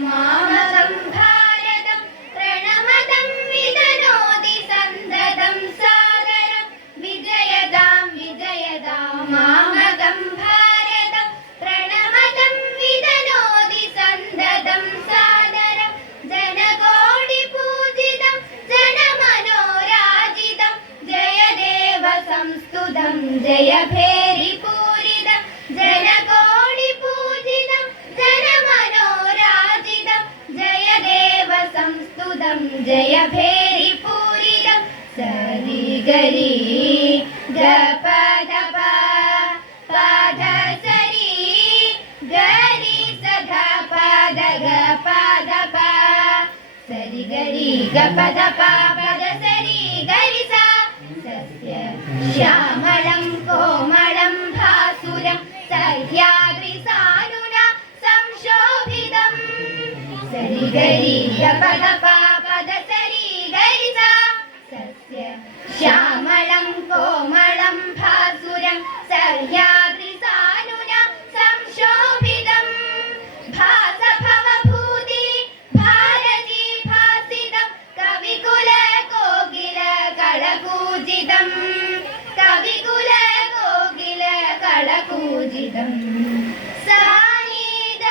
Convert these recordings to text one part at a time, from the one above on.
മാമകം ഭാരതം പ്രണമതം വിതനോതി സന്തതം സാദരം വിജയതാം വിജയതാം മാമകം ഭാരതം പ്രണമതം വിതനോതി സന്തതം സാദരം ജനകോടി പൂജിതം ജനമനോരാജിതം ജയദേവ സംസ്തുതം ജയഭേരി പൂരിതം ജനകോടി പൂജിതം ജനമനോരാജിതം ജയദേവ സംസ്തുതം ജയഭേരി പൂരിതം സരി ഗരി ഗപദ പദ സരി ഗരി സധ പദ ഗപദ സരി ഗരി ഗപദ പദ സരി ഗരി സ സസ്യ ശ്യാമളം കോമളം ഭാസുരം സഹ്യാദ്രി സാനുന സംശോഭിതം സരി ഗരി ഗപദ പദ സരി ഗരി സ സസ്യ ശ്യാമളം കോമളം ഭാസുരം സഹ്യാദ്രി സാനുന സംശോഭിതം ഭാസഭവഭൂതി ഭാരതി ഭാസിതം കവികുല കോകില കളകൂജിതം കവികുല കോകില കളകൂജിതം സാനിധ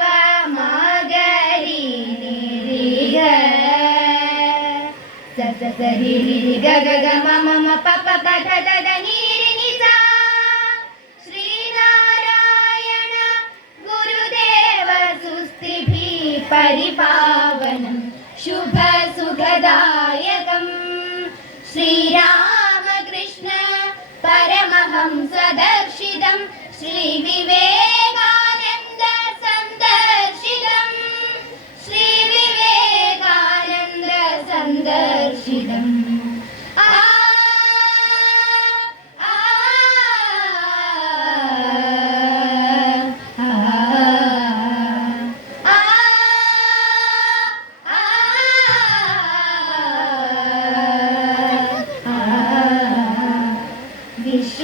പമഗരി നിരിഗ സസരി ഗ ഗ മമ പ പ ധ ധ നീരി നി സ ശ്രീനാരായണ ഗുരുദേവ സുസ്തിഭി പരിപാവനം ശുഭ സുഖദായകം ശ്രീരാമകൃഷ്ണ പരമഹംസദർശിതം ശ്രീവിവേകാനന്ദ സന്ദർശിതം ശ്രീവിവേകാനന്ദ സന്ദർശിതം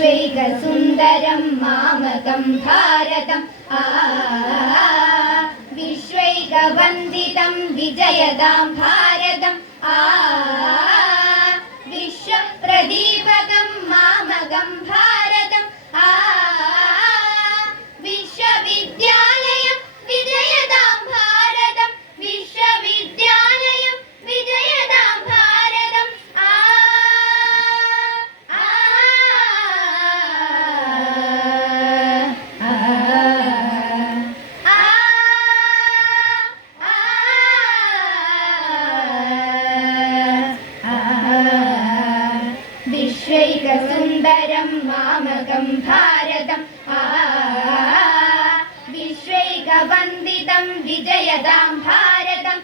വിശ്വൈകസുന്ദരം മാമകം ഭാരതം വിശ്വൈകവന്ദിതം വിജയതാം ഭാരതം വിശ്വപ്രദീപകം മാമകം ഭാരതം വിശ്വവിദ്യാലയം വിജയതാം ഭാരതം വിശ്വവിദ്യാലയം വിജയതാം ഭാരതം വിശ്വൈകസുന്ദരം മാമകം ഭാരതം വിശ്വൈകവന്ദിതം വിജയതാം ഭാരതം